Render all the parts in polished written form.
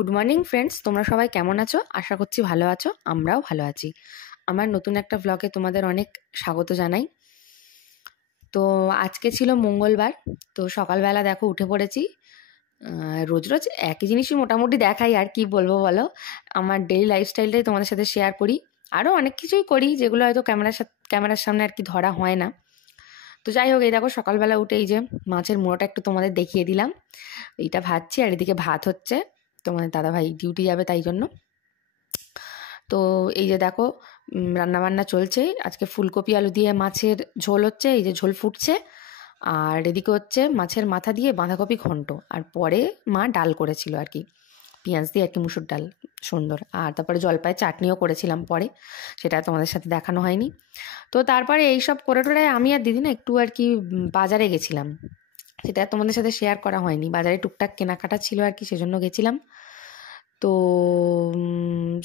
Good morning friends, তোমরা সবাই কেমন আছো? আশা করছি ভালো আছো, আমরাও ভালো আছি। আমার নতুন একটা ব্লগে তোমাদের অনেক স্বাগত জানাই। তো আজকে ছিল মঙ্গলবার, তো সকালবেলা দেখো উঠে পড়েছি। রোজ রোজ একই জিনিসই মোটামুটি দেখাই, আর কি বলবো বলো। আমার ডেইলি লাইফস্টাইলটাই তোমাদের সাথে শেয়ার করি। আরও অনেক কিছুই করি যেগুলো হয়তো ক্যামেরার সামনে আর কি ধরা হয় না। তো যাই হোক, এই দেখো সকালবেলা উঠে এই যে মাছের মুড়োটা একটু তোমাদের দেখিয়ে দিলাম। এইটা ভাজছি, আর এদিকে ভাত হচ্ছে। তোমাদের দাদাভাই ডিউটি যাবে তাই জন্য। তো এই যে দেখো রান্নাবান্না চলছে। আজকে ফুলকপি আলু দিয়ে মাছের ঝোল হচ্ছে, এই যে ঝোল ফুটছে। আর এদিকে হচ্ছে মাছের মাথা দিয়ে বাঁধাকপি ঘন্ট। আর পরে মা ডাল করেছিল আর কি, পেঁয়াজ দিয়ে আর কি, মুসুর ডাল, সুন্দর। আর তারপরে জলপাই চাটনিও করেছিলাম পরে, সেটা তোমাদের সাথে দেখানো হয়নি। তো তারপরে এইসব করে টোরে আমি আর দিদি না একটু আর কি বাজারে গেছিলাম, সেটা তোমাদের সাথে শেয়ার করা হয়নি। বাজারে টুকটাক কেনাকাটা ছিল আর কি, সেজন্য গেছিলাম। তো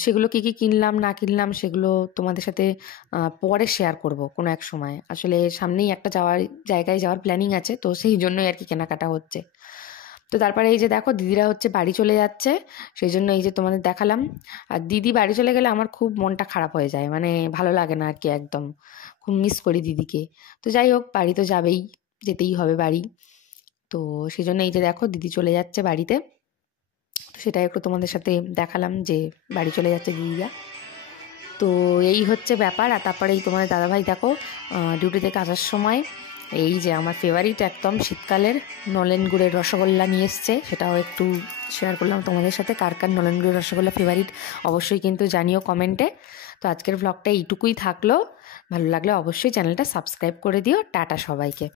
সেগুলো কী কী কিনলাম না কিনলাম সেগুলো তোমাদের সাথে পরে শেয়ার করব কোনো এক সময়। আসলে সামনেই একটা জায়গায় যাওয়ার প্ল্যানিং আছে, তো সেই জন্যই আর কি কেনাকাটা হচ্ছে। তো তারপরে এই যে দেখো দিদিরা হচ্ছে বাড়ি চলে যাচ্ছে, সেই জন্য এই যে তোমাদের দেখালাম। আর দিদি বাড়ি চলে গেলে আমার খুব মনটা খারাপ হয়ে যায়, মানে ভালো লাগে না আর কি, একদম খুব মিস করি দিদিকে। তো যাই হোক, বাড়ি তো যাবেই, যেতেই হবে বাড়ি। তো সেই জন্য এই যে দেখো দিদি চলে যাচ্ছে বাড়িতে। তো সেটাই একটু তোমাদের সাথে দেখালাম যে বাড়ি চলে যাচ্ছে দিদিরা। তো এই হচ্ছে ব্যাপার। আর তারপরে এই তোমাদের দাদাভাই দেখো ডিউটি থেকে আসার সময় এই যে আমার ফেভারিট একদম শীতকালের নলেন গুড়ের রসগোল্লা নিয়ে এসছে, সেটাও একটু শেয়ার করলাম তোমাদের সাথে। কার কার নলেন গুড়ের রসগোল্লা ফেভারিট অবশ্যই কিন্তু জানিও কমেন্টে। তো আজকের ব্লগটা এইটুকুই থাকলো। ভালো লাগলে অবশ্যই চ্যানেলটা সাবস্ক্রাইব করে দিও। টাটা সবাইকে।